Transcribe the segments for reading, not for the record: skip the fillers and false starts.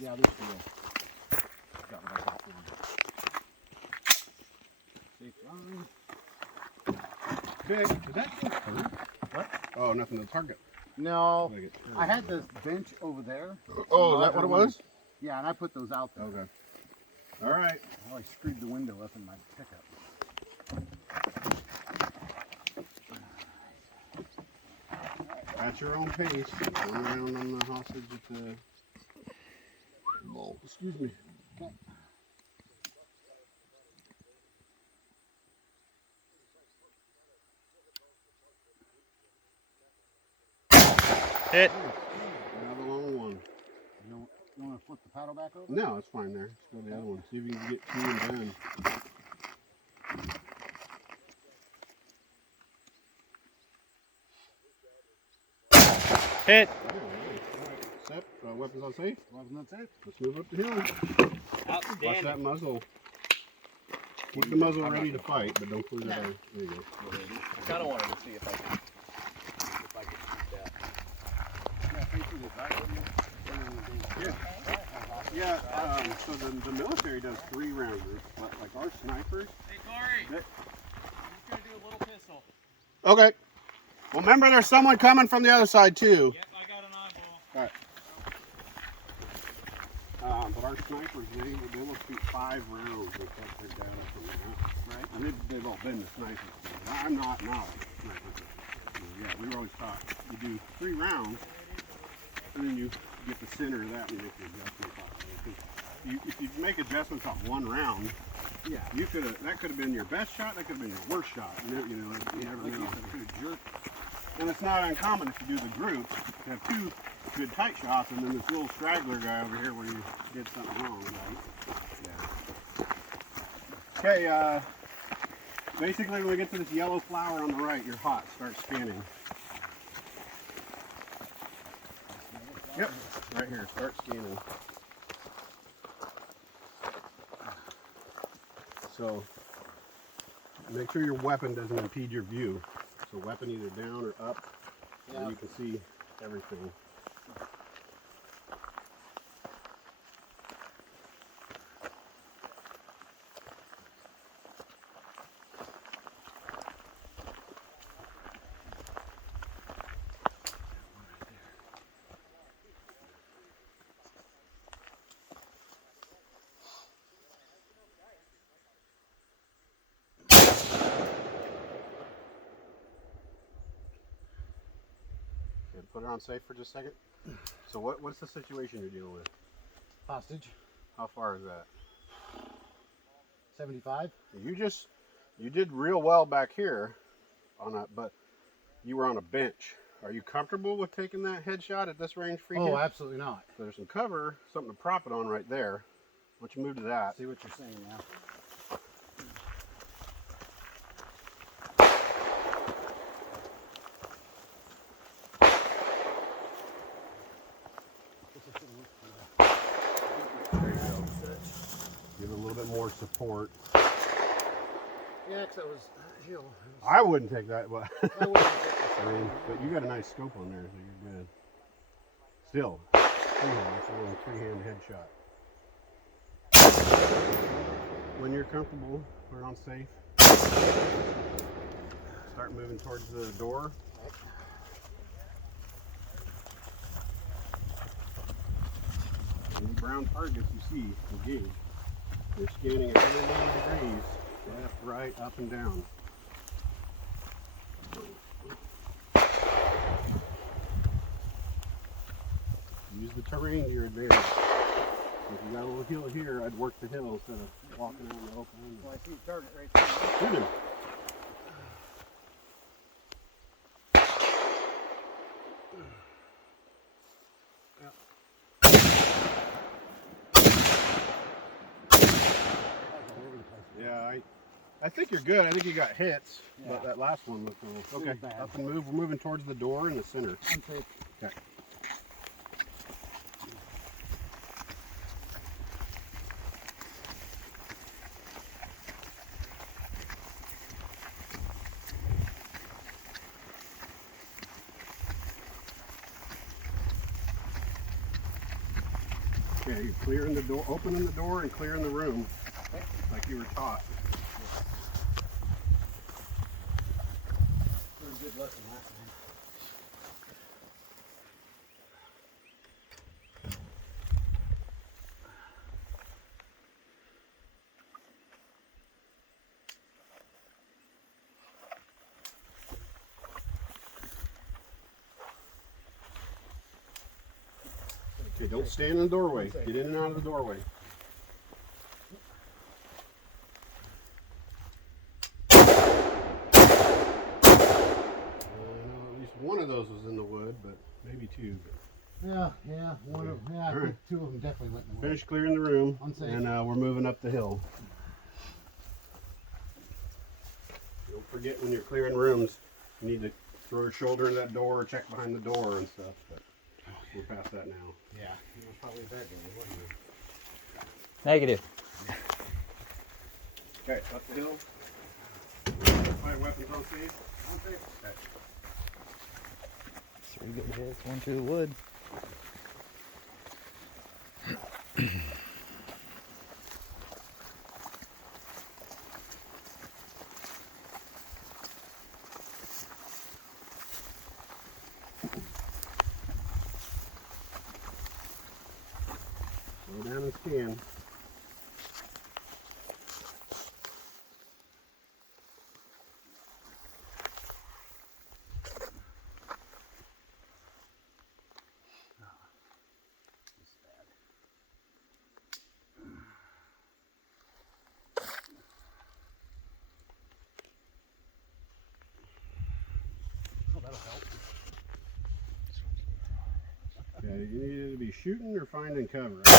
Yeah, there's two. Got what I got for them. Okay, is that What? Oh, nothing to target. No, I had this bench over there. Oh, is that what it was? Yeah, and I put those out there. Okay. All right. Well, I screwed the window up in my pickup. At your own pace. Going around on the hostage at the bolt. Excuse me. Okay. Hit. Another long one. You want to flip the paddle back over? No, it's fine there. Let's go to the other one. See if you can get two and done. Hit. All right. Set. Weapons on safe. Weapons on safe. Let's move up the hill. Watch Outstanding. that muzzle. Keep the muzzle ready to fight, but don't close it out. There you go. I kind of wanted to see if I could shoot that. Yeah, so the military does 3 round groups, but like our snipers. Hey, Corey. I'm just going to do a little pistol. Okay. Well, remember there's someone coming from the other side too. Yep, I got an eyeball. Alright. But our snipers, they will shoot 5 rounds and cut their data from that. Right. And they've all been the snipers. I'm not now a sniper. Yeah, we were always taught you do 3 rounds, and then you get the center of that and you make the adjustments off of it. If you make adjustments off 1 round, Yeah. that could have been your best shot, that could have been your worst shot. You never know. Jerk. And it's not uncommon if you do the group to have 2 good tight shots and then this little straggler guy over here where you did something wrong, right? Yeah. Okay, basically when we get to this yellow flower on the right, you're hot. Start scanning. Yep, right here. Start scanning. So make sure your weapon doesn't impede your view. So weapon either down or up, and you can see everything. Put it on safe for just a second. So what's the situation you're dealing with? Hostage. How far is that? 75. You did real well back here on that, but you were on a bench. Are you comfortable with taking that headshot at this range for you? Oh, absolutely not. So there's some cover, something to prop it on right there. Why don't you move to that? See what you're saying now. There you go. Give it a little bit more support. Yeah, because I was hill. I wouldn't take that, but I wouldn't take I mean, but you got a nice scope on there, so you're good. Still, it's a little 3-hand headshot. When you're comfortable, we're on safe. Start moving towards the door. Any brown targets you see, engage. You're scanning at 180 degrees, left, right, up, and down. Use the terrain to your advantage. If you got a little hill here, I'd work the hill instead of walking out in the open. Well, I see the target right there. Shoot him. Yeah, I think you're good. I think you got hits, but that last one looked a little okay. bad. Up and move. We're moving towards the door in the center. I'm safe. Okay. Okay, you're clearing the door, opening the door and clearing the room, like you were taught. Good lesson last time. Okay, don't stand in the doorway. Get in and out of the doorway. At least one of those was in the wood, but maybe two. Yeah, one of I think two of them definitely went in the way. Finish clearing the room, Unsafe. and we're moving up the hill. Don't forget when you're clearing rooms, you need to throw your shoulder in that door, check behind the door and stuff. But we're past that now. Yeah, it was probably a bad day, wasn't it? Negative. Okay, up the hill. Find weapons on safe. Unsafe. Okay. 3 good hits, 1 through the wood. Slow down and scan. Oh, that'll help. Okay, you need to be shooting or finding cover. So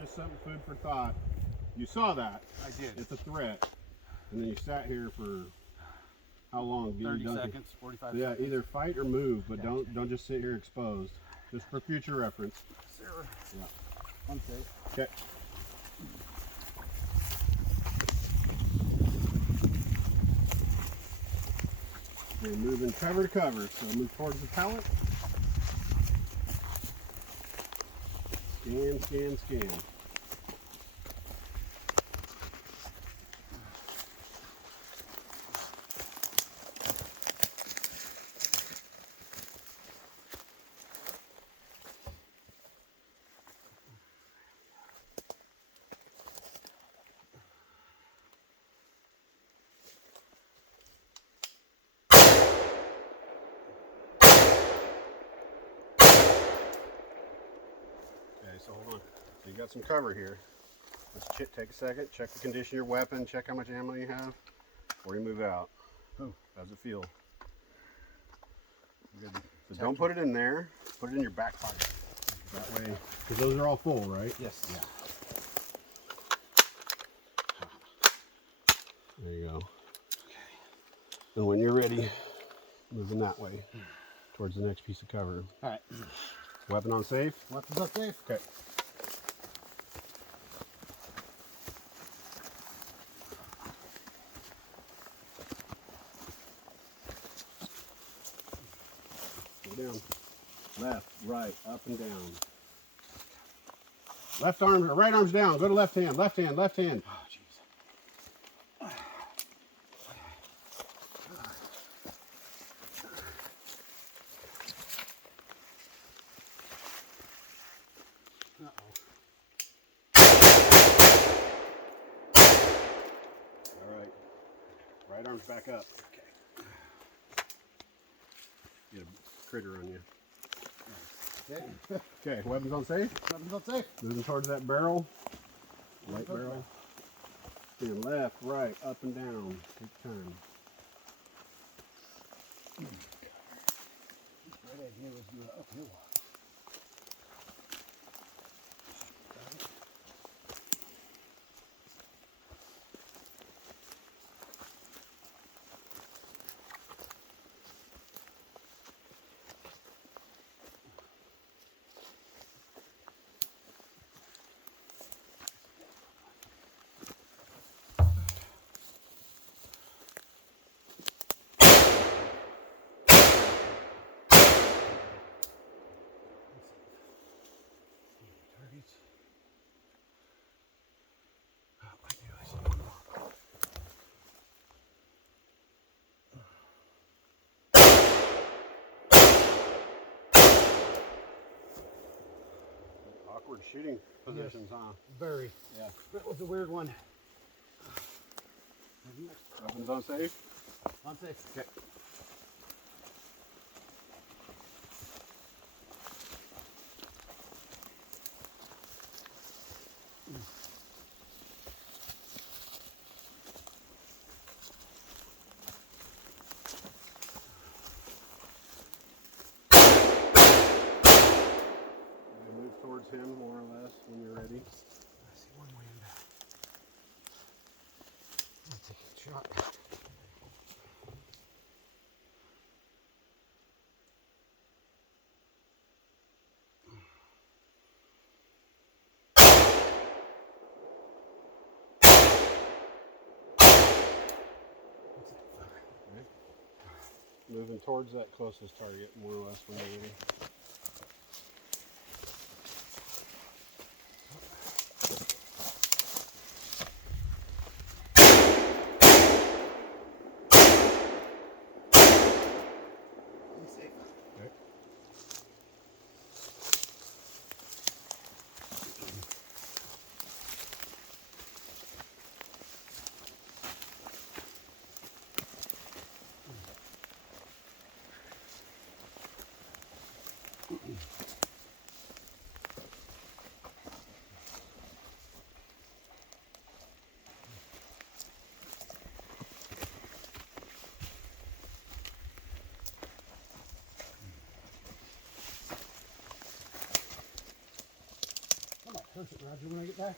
just something food for thought. You saw that. I did. It's a threat. And then you sat here for how long? 30 Done- seconds, 45 Yeah, seconds. either fight or move, but Yeah. don't just sit here exposed. Just for future reference. Sir. Yeah. Unsafe. Okay. We're moving cover to cover, so move towards the pallet. Scan, scan, scan. Okay, so hold on. So you got some cover here. Let's take a second, check the condition of your weapon, check how much ammo you have before you move out. Oh. How's it feel? Good. So don't put it in there, put it in your back pocket. That way, because those are all full, right? Yes. Yeah. There you go. Okay. And when you're ready, moving that way towards the next piece of cover. All right. Weapon on safe? Weapons up safe. Okay. Go down. Left, right, up and down. Left arm, or right arm's down. Go to left hand, left hand, left hand. Oh, jeez. All right. Right arm's back up. Okay. Get a critter on you. Okay. Okay, weapons on safe. Weapons up safe. Moving towards that barrel. Light barrel. Then left, right, up and down. Take time. Right idea was do an uphill walk. awkward shooting positions, huh? Very. Yeah. That was a weird one. Weapons on safe? On safe. Okay. Move towards him more or less when you're ready. I see one wind. Let's take a shot. Moving towards that closest target more or less when you're ready. I might push it, Roger, when I get back.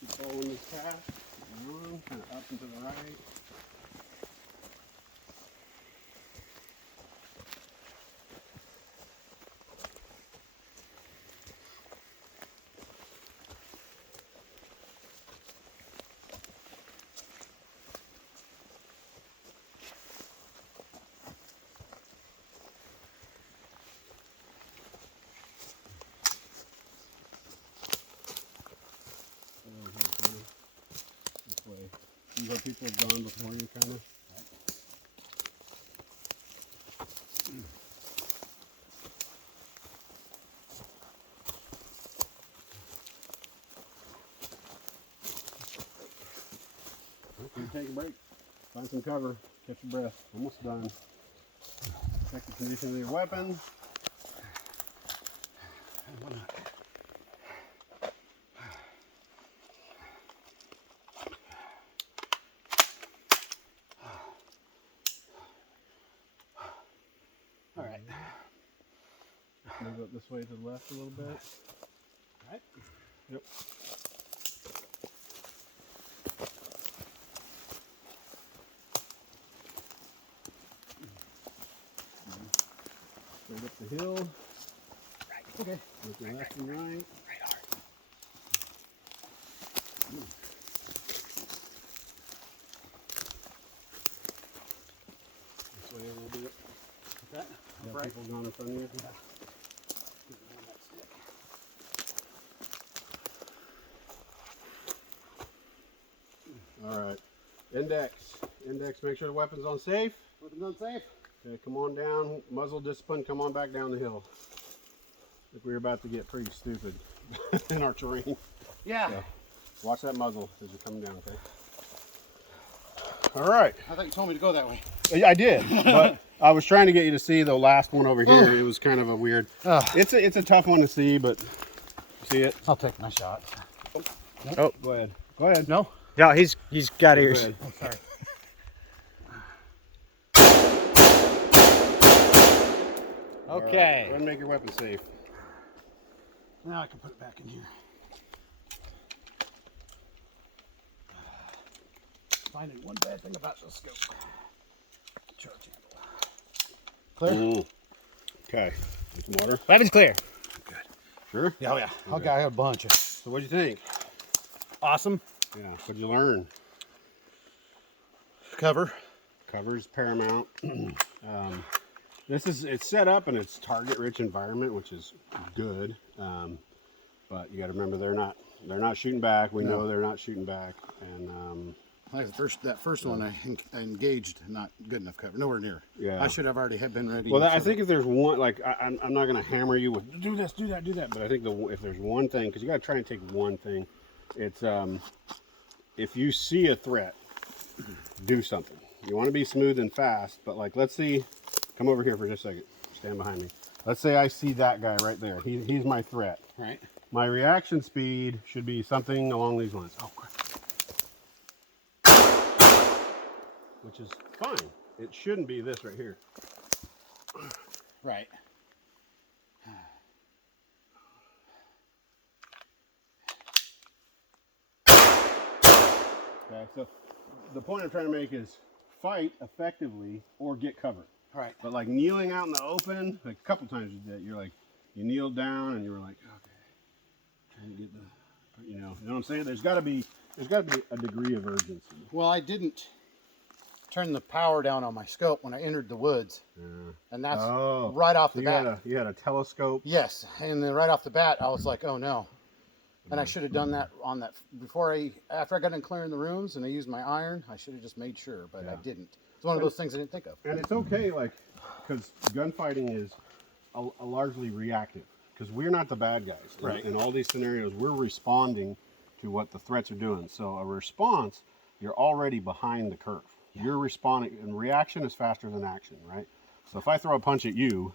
Keep following this path. Keep on, kind of up and to the right. This way. See where people have gone before you, kind of. Take a break. Find some cover. Catch your breath. Almost done. Check the condition of your weapon. And whatnot. All right. Move up this way to the left a little bit. Right. Yep. Straight up the hill. Right. Okay. Look to left and right. Right hard. This way a little bit. Okay. Got Right. people going in front of you. Yeah. All right. Index. Index, make sure the weapon's on safe. Weapons on safe. Okay, come on down. Muzzle discipline, come on back down the hill. I think we're about to get pretty stupid in our terrain. Yeah. So, watch that muzzle as you're coming down, okay? All right. I thought you told me to go that way. I did, but I was trying to get you to see the last one over here. It was kind of a weird. It's a tough one to see, but see it? I'll take my shot. Oh, go ahead. Go ahead. No? Yeah, he's got Go ears. ahead. Oh, sorry. All right. Okay. Go ahead and make your weapon safe. Now I can put it back in here. Finding one bad thing about the scope. Charge handle. Clear? Okay. Get some water. Weapon's clear. Sure? Yeah, oh yeah. Okay, I got a bunch of. So what'd you think? Awesome. Yeah. What'd you learn? Cover. Cover's paramount. It's set up in its target-rich environment, which is good. But you got to remember they're not shooting back. We know they're not shooting back, and like that first one, I engaged not good enough cover, nowhere near. Yeah. I should have already been ready. Well, I think if there's one, like I'm not going to hammer you with do this, do that, do that. But I think if there's one thing, because you got to try and take one thing, it's if you see a threat, do something. You want to be smooth and fast, but like let's see, come over here for just a second. Stand behind me. Let's say I see that guy right there. He's my threat. Right. My reaction speed should be something along these lines. Oh, crap. Which is fine. It shouldn't be this right here. Right. Okay, so the point I'm trying to make is fight effectively or get covered. Right. But like kneeling out in the open, like a couple times you did, you're like, you kneeled down and you were like, okay, trying to get the, you know what I'm saying? There's got to be a degree of urgency. Well, I didn't turn the power down on my scope when I entered the woods, and that's right off the bat. You had a telescope. Yes, and then right off the bat, I was like, oh no. And I should have done that on that after I got in clearing the rooms and I used my iron. I should have just made sure, but I didn't. It's one of those things I didn't think of. And it's okay, like, because gunfighting is a largely reactive, because we're not the bad guys. Right. In all these scenarios, we're responding to what the threats are doing. So a response, you're already behind the curve. Yeah. You're responding, and reaction is faster than action, right? So if I throw a punch at you,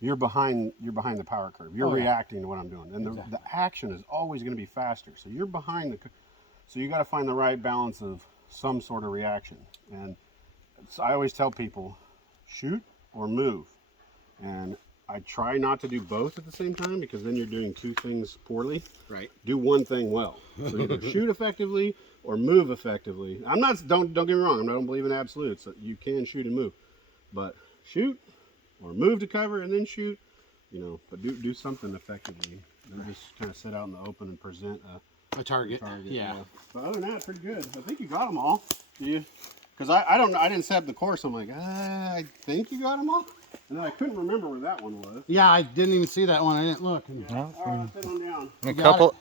you're behind the power curve. You're reacting to what I'm doing. And the action is always going to be faster. So you're behind so you got to find the right balance of some sort of reaction. And so I always tell people, shoot or move. And I try not to do both at the same time, because then you're doing two things poorly. Right. Do one thing well. So either shoot effectively or move effectively. Don't get me wrong, I don't believe in absolutes. You can shoot and move. But shoot or move to cover and then shoot, but do something effectively. Don't just kind of sit out in the open and present A target. Yeah. But other than that, pretty good. I think you got them all. Because I didn't set up the course. I'm like, I think you got them all. And then I couldn't remember where that one was. Yeah, I didn't even see that one. I didn't look. All right, I'll sit on down.